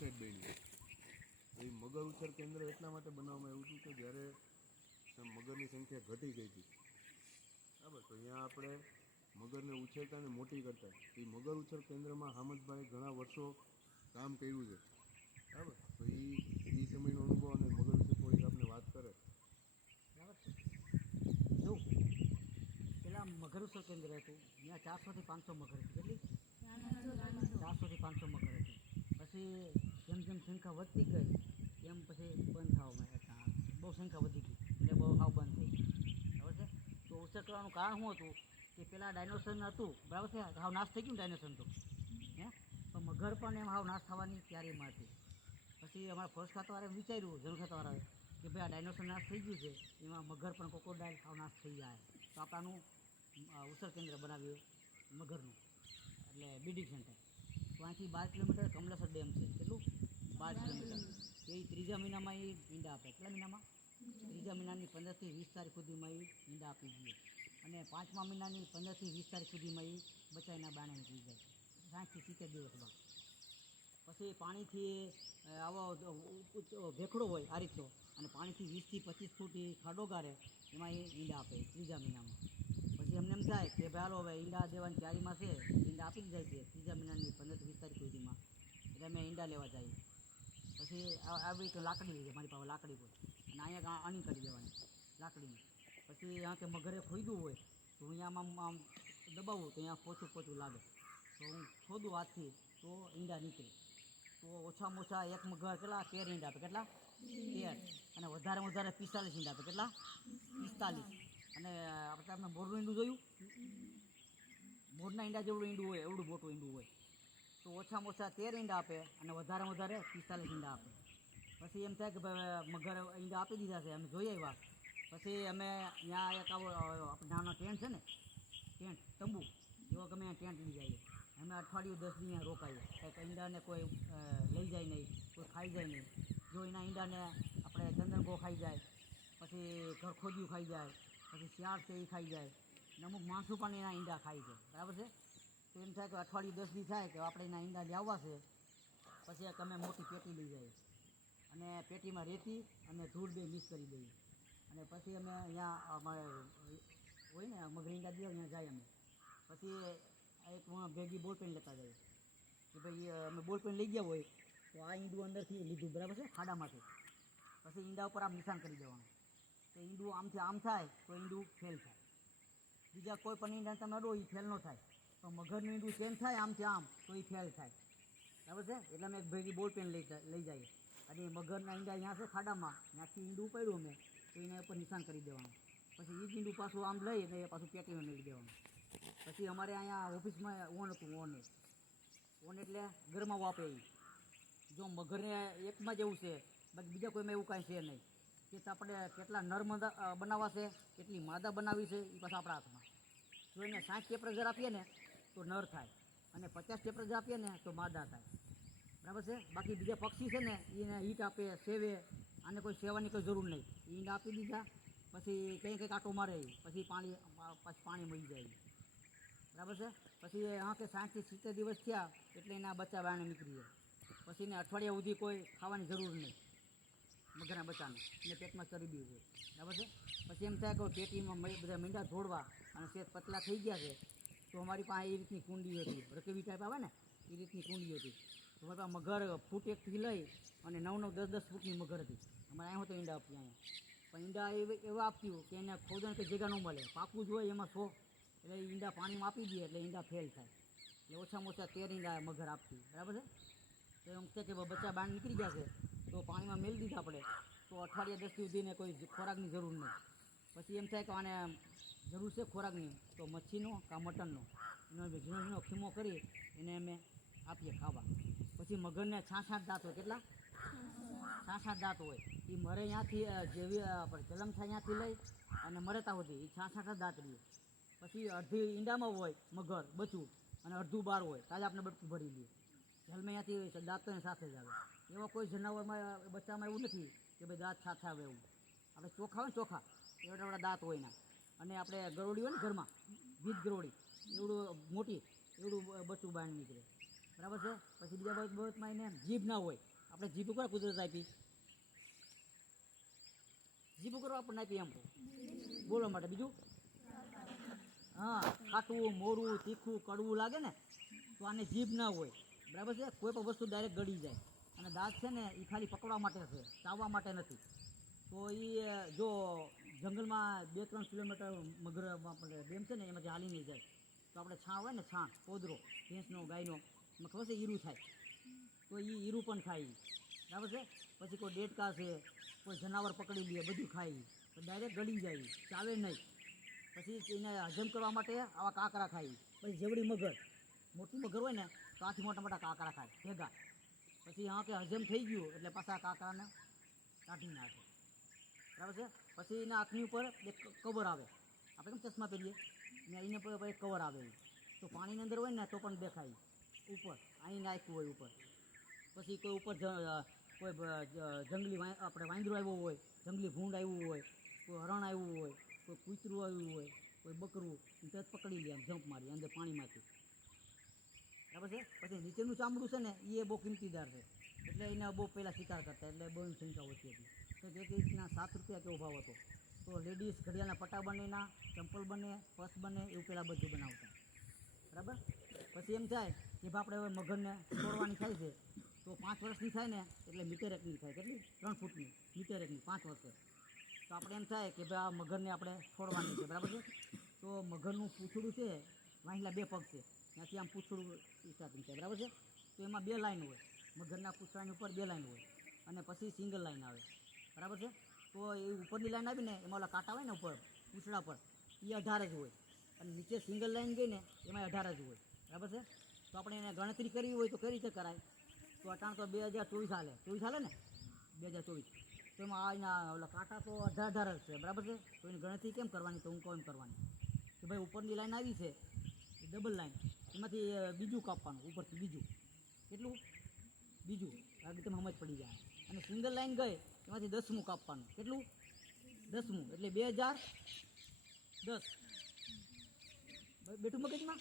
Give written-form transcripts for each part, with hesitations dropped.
Website બની. એ મગર ઉછેર કેન્દ્ર એટલા માટે બનાવવામાં આવ્યું હતું કે જ્યારે મગરની સંખ્યા ઘટી ગઈ હતી, બરાબર, તો અહીંયા આપણે મગરને ઉછેરતા અને મોટી કરતા. એ મગર ઉછેર કેન્દ્રમાં હામદભાઈ ઘણા વર્ષો કામ કર્યું છે, બરાબર. તો એ સમયનો અનુભવ અને મગર વિશે થોડીક આપણે વાત કરે. બરાબર છે. જો પેલા મગર ઉછેર કેન્દ્ર હતું, ત્યાં 400 થી 500 મગર હતી. કેટલી? 400 થી 500 મગર હતી. પછી જેમ જેમ સંખ્યા વધતી ગઈ એમ પછી બંધ થવા માંડ્યા. બહુ સંખ્યા વધી ગઈ એટલે બહુ હાવ બંધ થઈ ગઈ. બરાબર છે. તો ઉછેર કરવાનું કારણ શું હતું કે પેલા ડાયનોસર હતું, બરાબર છે, હાવ નાશ થઈ ગયું ડાયનોસર તો, હે, પણ મગર પણ એમ હાવ નાશ થવાની તૈયારીમાં હતી. પછી અમારા ફોરેસ્ટ ખાતાવાળાએ વિચાર્યું, જંગલ ખાતાવાળાએ, કે ભાઈ આ ડાયનોસર નાશ થઈ ગયું છે, એમાં મગર પણ ક્રોકોડાઇલ હાવ નાશ થઈ જાય, તો આપણાનું ઉછેર કેન્દ્ર બનાવ્યું મગરનું, એટલે બીડી સેન્ટર. તો અહીંથી 12 કિલોમીટર કમલેશ્વર ડેમ છે. કેટલું? 12 કિલોમીટર. એ ત્રીજા મહિનામાં એ ઈંડા આપે. કેટલા મહિનામાં? ત્રીજા મહિનાની 15 થી 20 તારીખ સુધીમાં એ ઈંડા આપી દઈએ, અને 5મા મહિનાની 15 થી 20 તારીખ સુધીમાં એ બચાવીના બાણે નીકળી જાય, 60 થી 70 દિવસમાં. પછી પાણીથી આવો ભેખડો હોય આ રીતનો, અને પાણીથી 20 થી 25 ફૂટ ખાડો ગારે, એમાં એ ઈંડા આપે ત્રીજા મહિનામાં. પછી એમને એમ થાય કે ભાઈ હાલો હવે ઈંડા દેવાની તૈયારીમાં છે, ઈંડા આપી જ જાય છે ત્રીજા મહિનાની 15 થી 20 તારીખ સુધીમાં, એટલે અમે ઈંડા લેવા જઈએ. પછી આવી રીતે લાકડી લઈ જાય, મારી પાસે લાકડી હોય, અને અહીંયા આણી કરી દેવાની લાકડીની. પછી અહીંયા કે મગરે ખોદ્યું હોય તો અહીંયા આમ દબાવવું તો અહીંયા પોચું પોચું લાગે, તો હું ખોદું હાથથી તો ઈંડા નીકળે. તો ઓછામાં ઓછા એક મગર કેટલા 13 ઈંડા આપે. કેટલા? 13. અને વધારેમાં વધારે 45 ઈંડા આપે. કેટલા? 45. અને આપણે આપણે મોરનું ઈંડું જોયું? મોરના ઈંડા જેવડું ઈંડું હોય એવડું મોટું ઈંડું હોય. તો ઓછામાં ઓછા 13 ઈંડા આપે, અને વધારેમાં વધારે 45 ઈંડા આપે. પછી એમ થાય કે ભાઈ મગર ઈંડા આપી દીધા છે, અમે જોઈ આવ્યા. પછી અમે ત્યાં એક આવો આપણે નાનો ટેન્ટ છે ને, ટેન્ટ તંબુ એવો ગમે ટેન્ટ લઈ જઈએ. અમે અઠવાડિયું 10 દી અહીંયા રોકાઈએ, કંઈક ઈંડાને કોઈ લઈ જાય નહીં, કોઈ ખાઈ જાય નહીં. જો એના ઈંડાને આપણે ચંદનગો ખાઈ જાય, પછી ઘરખોદિયું ખાઈ જાય, પછી શિયાળ છે એ ખાઈ જાય, અને અમુક માણસો પણ એના ઈંડા ખાય છે, બરાબર છે. તો એમ થાય કે અઠવાડિયું 10 દી થાય કે આપણે એના ઈંડા લાવવા છે. પછી એક અમે મોટી પેટી લઈ જઈએ, અને પેટીમાં રેતી અને ધૂળ બે મિક્સ કરી દઈએ, અને પછી અમે અહીંયા અમારે હોય ને મગર ઈંડા દે અહીંયા જાય અમે. પછી એક ભેગી બોલપેન લેતા જઈએ કે ભાઈ અમે બોલપેન લઈ ગયા હોય તો આ ઈંડું અંદરથી લીધું, બરાબર છે, ખાડામાંથી. પછી ઈંડા ઉપર આમ નિશાન કરી દેવાનું, તો ઈંડું આમથી આમ થાય તો ઈંડું ફેલ થાય. બીજા કોઈ પણ ઈંડા તમે અડો એ ફેલ ન થાય, તો મગરનું ઈંડું ચેન્જ થાય આમથી આમ તો એ ફેલ થાય, બરાબર છે. એટલે અમે એક ભેગી બોલપેન લઈ જઈએ, અને મગરના ઈંડા અહીંયા છે ખાડામાં, ત્યાંથી ઈંડું ઉપાડ્યું અમે તો એના ઉપર નિશાન કરી દેવાનું. પછી એ જ ઈંડું પાછું આમ લઈ અને પાછું પેટીમાં મેળવી દેવાનું. પછી અમારે અહીંયા ઓફિસમાં ઓન હતું, ઓન એટલે ઘરમાં વાપે એ. જો મગરને એકમાં જ એવું છે, બાકી બીજા કોઈમાં એવું કાંઈ છે નહીં, કે આપણે કેટલા નર બનાવવા છે, કેટલી માદા બનાવી છે એ પાછા આપણા હાથમાં. જો એને 60 ટેમ્પરેચર આપીએ ને તો નર થાય, અને 50 ટેમ્પરેચર આપીએ ને તો માદા થાય, બરાબર છે. બાકી બીજા પક્ષી છે ને એને હીટ આપે, સેવે, આને કોઈ સેવાની કોઈ જરૂર નહીં. ઈંડા આપી દીધા પછી કંઈક આંટો મારે, પછી પાણી મળી જાય, બરાબર છે. પછી હા કે 60 થી 70 દિવસ થયા એટલે એના બચ્ચા બહાર નીકળી જાય. પછી એને અઠવાડિયા સુધી કોઈ ખાવાની જરૂર નહીં મગરના બચ્ચાને, એને પેટમાં ચરબી હોય, બરાબર છે. પછી એમ થાય કે પેટીમાં બધા મીંડા ધોળવા અને સેજ પતલા થઈ ગયા છે, તો અમારી પાસે એ રીતની કુંડી હતી, રકેબી ટાઈપ આવે ને એ રીતની કુંડી હતી. તો અમારી પાસે મગર ફૂટ 1થી લઈ અને 9-9, 10-10 ફૂટની મગર હતી. અમારે અહીંયા તો ઈંડા આપતી અહીંયા, પણ ઈંડા એવા આપ્યું કે એને ખોદવાની કંઈ જગ્યા ન મળે, પાકું જ હોય એમાં એટલે ઈંડા પાણીમાં આપી દઈએ એટલે ઈંડા ફેલ થાય. એટલે ઓછામાં ઓછા 13 ઈંડા મગર આપતી, બરાબર છે. તો એમ છે કે બચ્ચા બહાર નીકળી ગયા છે તો પાણીમાં મેળી દીધા આપણે તો અઠવાડિયા 10 સુધીને કોઈ ખોરાકની જરૂર નહીં. પછી એમ થાય કે આને જરૂર છે ખોરાકની તો મચ્છીનો કાં મટનનો એનો ઝીણો ઝીણો ખીમો કરી એને અમે આપીએ ખાવા. પછી મગરને 66 દાંત હોય. કેટલા? 66 દાંત હોય. એ મરે ત્યાંથી જેવી આપણે જલમ થાય ત્યાંથી લઈ અને મરે ત્યાં સુધી એ 66 દાંત રહીએ. પછી અડધી ઈંડામાં હોય મગર બચું, અને અડધું બહાર હોય, તાજા આપણે બટકું ભરી લઈએ. જલમે ત્યાંથી દાંત તો સાથે જ આવે. એવા કોઈ જનાવરમાં બચ્ચામાં એવું નથી કે ભાઈ દાંત સાથે આવે એવું. આપણે ચોખા હોય ને ચોખા એવડા એવડા દાંત હોય એના, અને આપણે ગરોળી હોય ને ઘરમાં ગીત ગરોળી એવડું મોટી એવડું બચ્ચું બહાર નીકળે, બરાબર છે. પછી બીજા બાબતમાં એને જીભ ના હોય, આપણે જીભ ઉપર કુદરત આપી, જીભ ઉપર આપણને આપી એમ બોલવા માટે. બીજું હા, ખાટું મોરું તીખું કડવું લાગે ને તો આને જીભ ના હોય, બરાબર છે. કોઈ પણ વસ્તુ ડાયરેક્ટ ગળી જાય, અને દાંત છે ને એ ખાલી પકડવા માટે છે, ચાવવા માટે નથી. તો એ જો જંગલમાં 2-3 કિલોમીટર મગર આપણે ડેમ છે ને એમાંથી હાલી નહીં જાય, તો આપણે છાણ હોય ને, છાણ પોદરો ભેંસનો ગાયનો, એમાં ખબર છે ઈરું થાય, તો એ ઈરું પણ ખાય, બરાબર છે. પછી કોઈ ડેડકા છે, કોઈ જનાવર પકડી લે, બધું ખાય, તો ડાયરેક્ટ ગળી જાય, ચાવે નહીં. પછી એને હજમ કરવા માટે આવા કાંકરા ખાય. પછી જેવડી મગર, મોટી મગર હોય ને તો આથી મોટા મોટા કાંકરા ખાય ભેગા. પછી હા કે હજમ થઈ ગયું એટલે પાછા કાંકરાને કાઢી નાખે, બરાબર છે. પછી એના આંખની ઉપર એક કવર આવે, આપણે કેમ ચશ્મા પહેરીએ ને એના પર એક કવર આવે, તો પાણીની અંદર હોય ને તો પણ દેખાય ઉપર, અહીં નાખ્યું હોય ઉપર. પછી કોઈ ઉપર કોઈ જંગલી આપણે વાંદરું આવ્યું હોય, જંગલી ભૂંડ આવ્યું હોય, કોઈ હરણ આવ્યું હોય, કોઈ કૂતરું આવ્યું હોય, કોઈ બકરું, તે જ પકડી લે, જમ્પ મારી અંદર પાણીમાંથી, બરાબર છે. પછી નીચેનું ચામડું છે ને એ બહુ કિંમતીદાર છે, એટલે એને બહુ પહેલાં શિકાર કરતા, એટલે બહુ સંખ્યા ઓછી હતી. તો જે રીતના 7 રૂપિયા કેવો ભાવ હતો, તો લેડીઝ ઘડિયાળના પટ્ટા બનેના, ચંપલ બને, પર્સ બને, એવું પહેલાં બધું બનાવતા, બરાબર. પછી એમ થાય કે ભાઈ આપણે હવે મગરને છોડવાની થાય છે, તો 5 વર્ષની થાય ને એટલે મીટર એકની થાય, કેટલી 3 ફૂટની મીટર એકની 5 વર્ષે. તો આપણે એમ થાય કે ભાઈ આ મગરને આપણે છોડવાની છે, બરાબર છે. તો મગરનું પૂંછડું છે, વાંસલા 2 પગ છે, ત્યાંથી આમ પૂંછડું સ્ટાર્ટિંગ થાય, બરાબર છે. તો એમાં 2 લાઈન હોય, મગરના પૂંછડાની ઉપર 2 લાઈન હોય, અને પછી સિંગલ લાઈન આવે, બરાબર છે. તો એ ઉપરની લાઈન આવીને એમાં ઓલા કાંટા હોય ને ઉપર પૂંછડા પર, એ 18 જ હોય, અને નીચે સિંગલ લાઈન ગઈ ને એમાં 18 જ હોય, બરાબર છે. તો આપણે એને ગણતરી કરવી હોય તો કઈ રીતે કરાય? તો અટાણ તો 2024 હાલે, 24 હાલે ને 2024, તો એમાં આ એના ઓલા કાંટા તો 18 જ છે, બરાબર છે. તો એની ગણતરી કેમ કરવાની? તો હું કહું એમ કરવાની કે ભાઈ ઉપરની લાઈન આવી છે એ ડબલ લાઈન, એમાંથી બીજું કાપવાનું, ઉપરથી બીજું, કેટલું બીજું, આગળ તમે સમજ પડી જાય. અને સિંગલ લાઈન ગઈ એમાંથી 10મું કાપવાનું, કેટલું 10મું, એટલે 2010. બેઠું મગજમાં?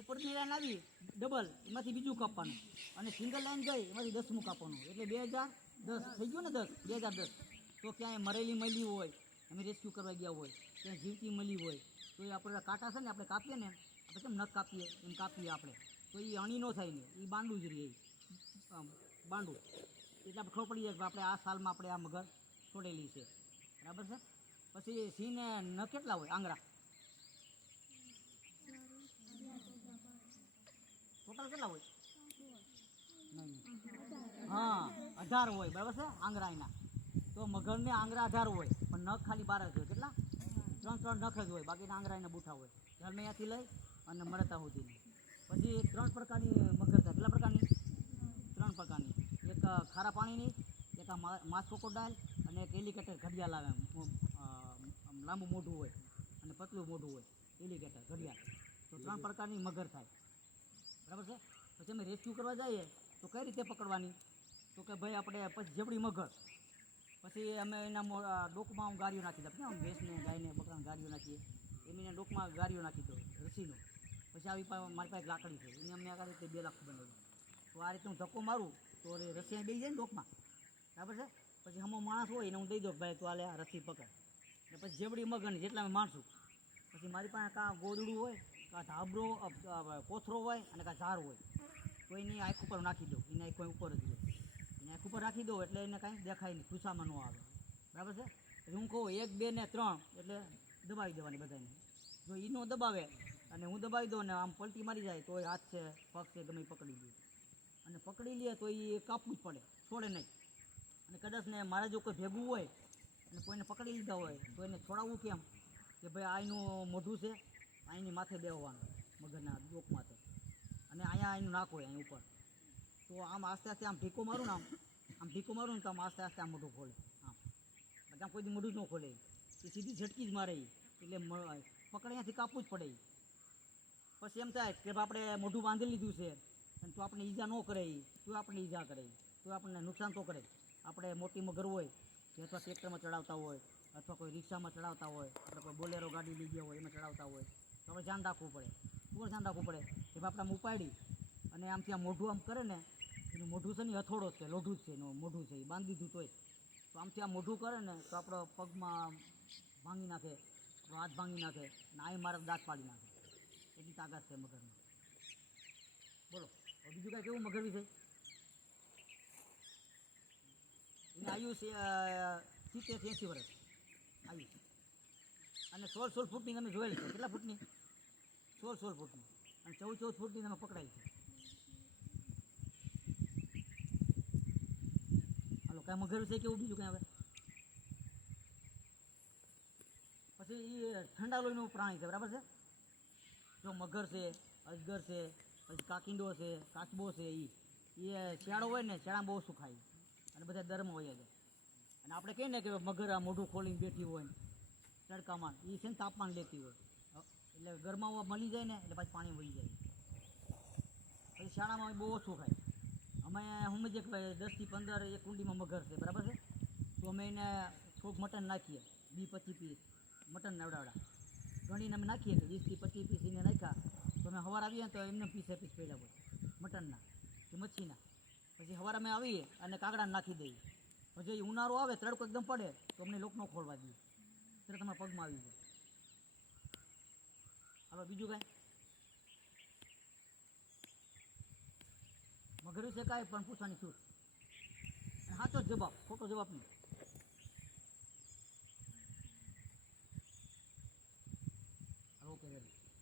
ઉપરની લાઈન આવી ડબલ, એમાંથી બીજું કાપવાનું, અને સિંગલ લાઈન ગઈ એમાંથી 10મું કાપવાનું, એટલે 2010 થઈ ગયું ને. 2010. તો ક્યાંય મરેલી મળી હોય, અમે રેસ્ક્યુ કરવા ગયા હોય, ક્યાંય જીવતી મળી હોય, તો એ આપણે કાંટા છે ને આપણે કાપીએ ને, આપણે કેમ નખ કાપીએ એમ કાપીએ આપણે, તો એ અણી ન થાય ને, એ બાંડું જ રહે, બાંડું. એટલે આપણે ખબર પડી જાય કે આપણે આ સાલમાં આપણે આ મગર છોડેલી છે, બરાબર છે. પછી સિંહને ન કેટલા હોય આંગળા? ટોટલ કેટલા હોય? નહીં, હા 18 હોય, બરાબર છે આંગળા એના. તો મગરને આંગળા 18 હોય, પણ નખ ખાલી 12 જ હોય. કેટલા? 3 નખ જ હોય, બાકીના આંગળા એના બૂઠા હોય, જલમૈયાથી લઈ અને મળતા સુધીની. પછી 3 પ્રકારની મગર થાય. કેટલા પ્રકારની? 3 પ્રકારની. એક ખારા પાણીની, એક માસ ક્રોકોડાઇલ, અને એક એલિગેટર ઘડિયાળ આવે, આમ લાંબુ મોઢું હોય અને પતલું મોઢું હોય, એલિગેટર ઘડિયાળ. તો 3 પ્રકારની મગર થાય, બરાબર છે. પછી અમે રેસ્ક્યુ કરવા જઈએ તો કઈ રીતે પકડવાની? તો કે ભાઈ આપણે પછી જેવડી મગર, પછી અમે એના ડોકમાં ગારીઓ નાખી દઈએ, આમ ભેંસને ગાયને બકરાને ગારીઓ નાખીએ, એમ એના ડોકમાં ગારીઓ નાખી દો રસીનો. પછી આવી મારી પાસે એક લાકડી છે, એને અમને આ રીતે 2 લાખ બનાવી. તો આ રીતે હું ધક્કો મારું તો રસી બેસી જાય ને ડોકમાં, બરાબર છે. પછી હમો માણસ હોય એને હું દઈ દઉં, ભાઈ તો આલે આ રસી પકડ. ને પછી જેવડી મગર જેટલા અમે માણશું, પછી મારી પાસે કાં ગોદડું હોય, કાં ધાબરો કોથરો હોય, અને કાં ઝાર હોય, તો એની આંખ ઉપર નાખી દઉં, એની આંખ ઉપર જ હોય, એની આંખ ઉપર રાખી દઉં એટલે એને કાંઈ દેખાય નહીં, ખુશામાં ન આવે, બરાબર છે. પછી હું કહું 1, 2 ને 3 એટલે દબાવી દેવાની બધાને. જો એ ન દબાવે અને હું દબાવી દઉં ને આમ પલટી મારી જાય તો એ હાથ છે પગ છે ગમે એ પકડી લે, અને પકડી લે તો એ કાપવું જ પડે, છોડે નહીં. અને કદાચ ને મારા જો કોઈ ભેગું હોય અને કોઈને પકડી લીધા હોય તો એને છોડાવવું કેમ? કે ભાઈ આ એનું મોઢું છે, આ એની માથે બેસવાનું મગરના ડોક માથે, અને અહીંયા એનું નાક હોય અહીં ઉપર. તો આમ આસ્તે આસ્તે આમ ઢીકો મારું ને, આમ ઢીકો મારું ને તો આમ આસ્તે આસ્તે આમ મોઢું ખોલે, આમ આમ કોઈ દી મોઢું જ ન ખોલે, એ સીધી ઝટકી જ મારે, એટલે પકડે અહીંયાથી કાપવું જ પડે. પછી એમ થાય કે આપણે મોઢું બાંધી લીધું છે અને તો આપણે ઈજા ન કરે, તો આપણને ઈજા કરે, તો આપણને નુકસાન તો કરે. આપણે મોટી મગર હોય કે અથવા ટ્રેક્ટરમાં ચડાવતા હોય, અથવા કોઈ રિક્ષામાં ચડાવતા હોય, આપણે કોઈ બોલેરો ગાડી લઈ ગયા હોય એમાં ચડાવતા હોય, તો આપણે ધ્યાન રાખવું પડે. શું ધ્યાન રાખવું પડે કે ભાઈ આપણે આમ ઉપાડી અને આમથી આમ મોઢું આમ કરે ને, એનું મોઢું છે ને ઈ હથોડો છે, લોઢું જ છે એનું મોઢું છે, એ બાંધી દીધું તોય તો આમથી આ મોઢું કરે ને તો આપણો પગમાં ભાંગી નાખે, આપણો હાથ ભાંગી નાખે, ને અહીં મારા દાંત પાડી નાખે, એટલી તાકાત છે મગરમાં. બોલો હવે બીજું કાંઈ કેવું મગર વિશે? એને આયુષ 70-80 વર્ષ આયુષ, અને 16 ફૂટની તમે જોયેલ છે. કેટલા ફૂટની? 16 ફૂટની, અને 14 ફૂટની તમે પકડાઈ છે. હાલો કાંઈ મગર વિશે કેવું બીજું કાંઈ? હવે પછી એ ઠંડા લોહીનું પ્રાણી છે, બરાબર છે? જો મગર છે, અજગર છે, પછી કાકીંડો છે, કાચબો છે, એ શિયાળો હોય ને શિયાળામાં બહુ ઓછું ખાય અને બધા દરમાં હોય છે. અને આપણે કહીએ ને કે મગર આ મોઢું ખોલીને બેઠી હોય ને તડકામાં, એ છે ને તાપમાન લેતી હોય, એટલે ગરમાવા મળી જાય ને એટલે પાછું પાણી વહી જાય. પછી શાળામાં બહુ ઓછું ખાય. અમે સમજીએ કે 10 થી 15 એક કુંડીમાં મગર છે, બરાબર છે? તો અમે એને થોડુંક મટન નાખીએ, 20-25 પીસ મટન નવડાવડા ગણીને અમે નાખીએ કે 20 થી 25 પીસ એને નાખ્યા તો અમે સવાર આવીએ તો એમને પીસ પડ્યા હોય મટનના કે મચ્છીના. પછી સવાર અમે આવીએ અને કાગડાને નાખી દઈએ. પછી એ ઉનાળો આવે, તડકો એકદમ પડે તો અમને લોક ન ખોલવા દઈએ, ત્યારે તમારા પગમાં આવી જાય. હાલો બીજું કાંઈ? મગર વિશે કાંઈ પણ પૂછવાની છૂટ, અને સાચો જ જવાબ, ખોટો જવાબ નહીં.